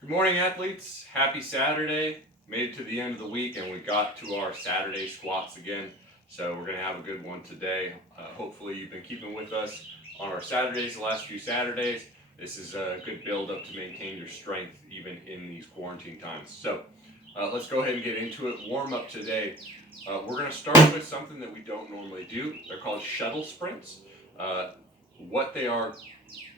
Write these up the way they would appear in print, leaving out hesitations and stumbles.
Good morning, athletes. Happy Saturday. Made it to the end of the week and we got to our Saturday squats again. So we're going to have a good one today. Hopefully you've been keeping with us on our Saturdays, the last few Saturdays. This is a good build up to maintain your strength even in these quarantine times. So let's go ahead and get into it. Warm up today. We're going to start with something that we don't normally do. They're called shuttle sprints. What they are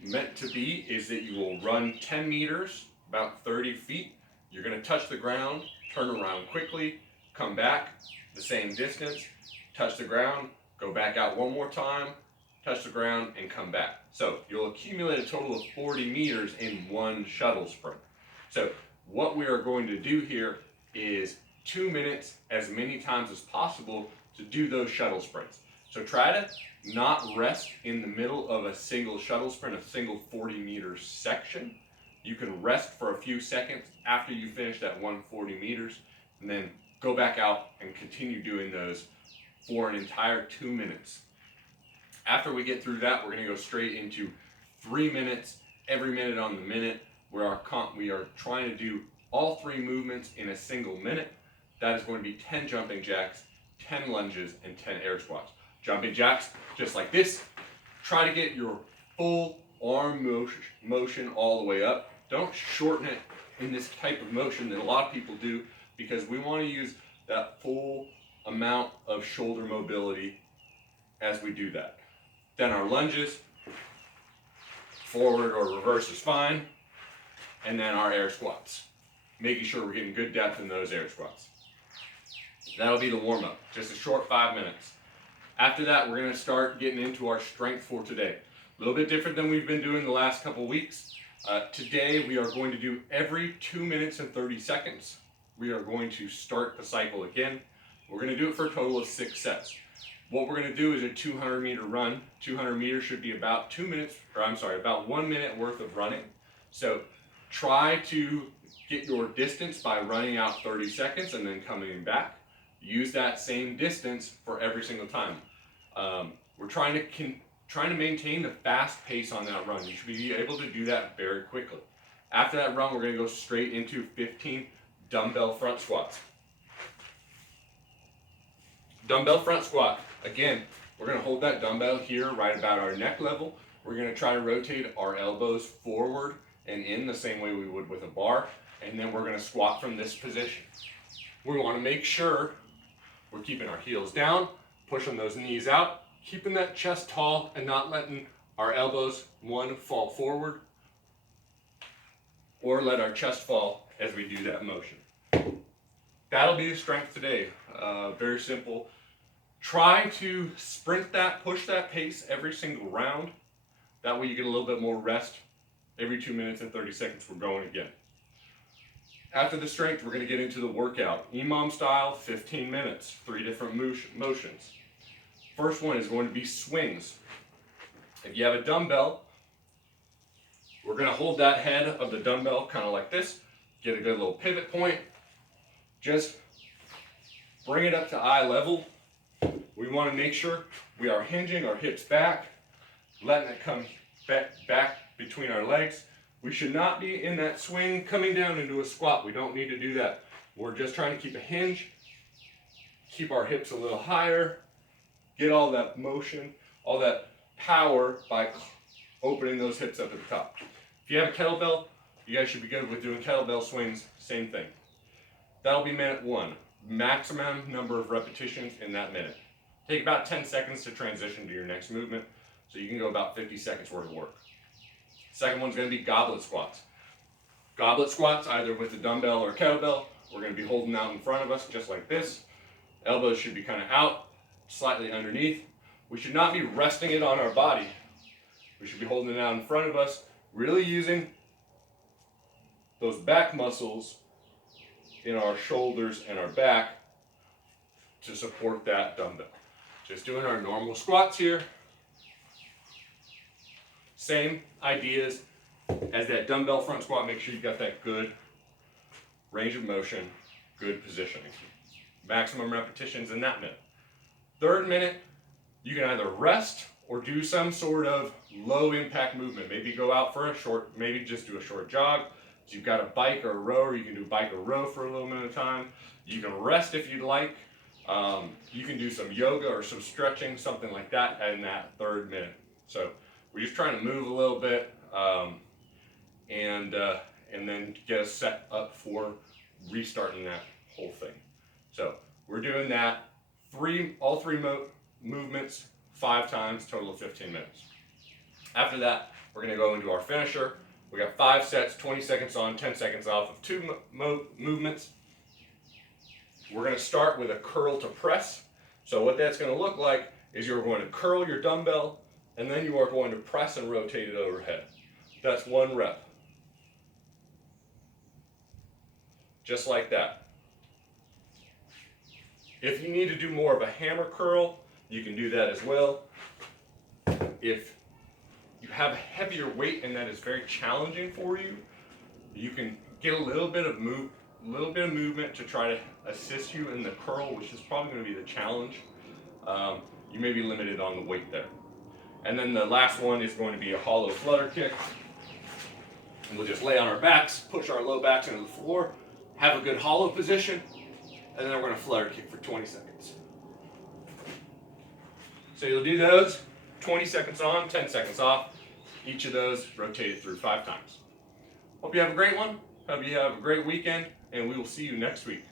meant to be is that you will run 10 meters, about 30 feet. You're going to touch the ground, turn around quickly, come back the same distance, touch the ground, go back out one more time, touch the ground, and come back. So you'll accumulate a total of 40 meters in one shuttle sprint. So what we are going to do here is 2 minutes as many times as possible to do those shuttle sprints. So try to not rest in the middle of a single shuttle sprint, a single 40-meter section. You can rest for a few seconds after you finish that 140 meters, and then go back out and continue doing those for an entire 2 minutes. After we get through that, we're going to go straight into 3 minutes, every minute on the minute, where we are trying to do all three movements in a single minute. That is going to be 10 jumping jacks, 10 lunges, and 10 air squats. Jumping jacks, just like this. Try to get your full arm motion all the way up. Don't shorten it in this type of motion that a lot of people do, because we want to use that full amount of shoulder mobility as we do that. Then our lunges, forward or reverse is fine. And then our air squats, making sure we're getting good depth in those air squats. That'll be the warm up, just a short 5 minutes. After that, we're going to start getting into our strength for today. A little bit different than we've been doing the last couple weeks. Today, we are going to do every 2 minutes and 30 seconds. We are going to start the cycle again. We're going to do it for a total of 6 sets. What we're going to do is a 200-meter run. 200 meters should be about 1 minute worth of running. So try to get your distance by running out 30 seconds and then coming back. Use that same distance for every single time. We're trying to maintain the fast pace on that run. You should be able to do that very quickly. After that run, we're going to go straight into 15 dumbbell front squats. Dumbbell front squat. Again, we're going to hold that dumbbell here right about our neck level. We're going to try to rotate our elbows forward and in the same way we would with a bar. And then we're going to squat from this position. We want to make sure we're keeping our heels down, pushing those knees out, keeping that chest tall, and not letting our elbows, one, fall forward, or let our chest fall as we do that motion. That'll be the strength today. Very simple. Try to sprint that, push that pace every single round. That way you get a little bit more rest. Every 2 minutes and 30 seconds, we're going again. After the strength, we're going to get into the workout. EMOM style, 15 minutes, 3 different motions. First one is going to be swings. If you have a dumbbell, we're going to hold that head of the dumbbell kind of like this. Get a good little pivot point. Just bring it up to eye level. We want to make sure we are hinging our hips back, letting it come back between our legs. We should not be in that swing coming down into a squat. We don't need to do that. We're just trying to keep a hinge, keep our hips a little higher, get all that motion, all that power by opening those hips up at the top. If you have a kettlebell, you guys should be good with doing kettlebell swings, same thing. That'll be minute 1. Maximum number of repetitions in that minute. Take about 10 seconds to transition to your next movement, so you can go about 50 seconds worth of work. Second one's going to be goblet squats. Goblet squats, either with a dumbbell or a kettlebell. We're going to be holding out in front of us just like this. Elbows should be kind of out, slightly underneath. We should not be resting it on our body. We should be holding it out in front of us, really using those back muscles in our shoulders and our back to support that dumbbell. Just doing our normal squats here. Same ideas as that dumbbell front squat. Make sure you got that good range of motion, good positioning. Maximum repetitions in that minute. Third minute, you can either rest or do some sort of low impact movement. Maybe go out for maybe just do a short jog, So you've got a bike or a rower, you can do bike or row for a little bit of time. You can rest if you'd like. You can do some yoga or some stretching, something like that in that third minute. So we're just trying to move a little bit and then get us set up for restarting that whole thing. So we're doing that all three movements 5 times, total of 15 minutes. After that, we're going to go into our finisher. We got 5 sets, 20 seconds on, 10 seconds off of 2 movements. We're going to start with a curl to press. So what that's going to look like is you're going to curl your dumbbell and then you are going to press and rotate it overhead. That's 1 rep. Just like that. If you need to do more of a hammer curl, you can do that as well. If you have a heavier weight and that is very challenging for you, you can get a little bit of movement to try to assist you in the curl, which is probably going to be the challenge. You may be limited on the weight there. And then the last one is going to be a hollow flutter kick. And we'll just lay on our backs, push our low backs into the floor, have a good hollow position, and then we're going to flutter kick for 20 seconds. So you'll do those 20 seconds on, 10 seconds off. Each of those rotated through 5 times. Hope you have a great one. Hope you have a great weekend, and we will see you next week.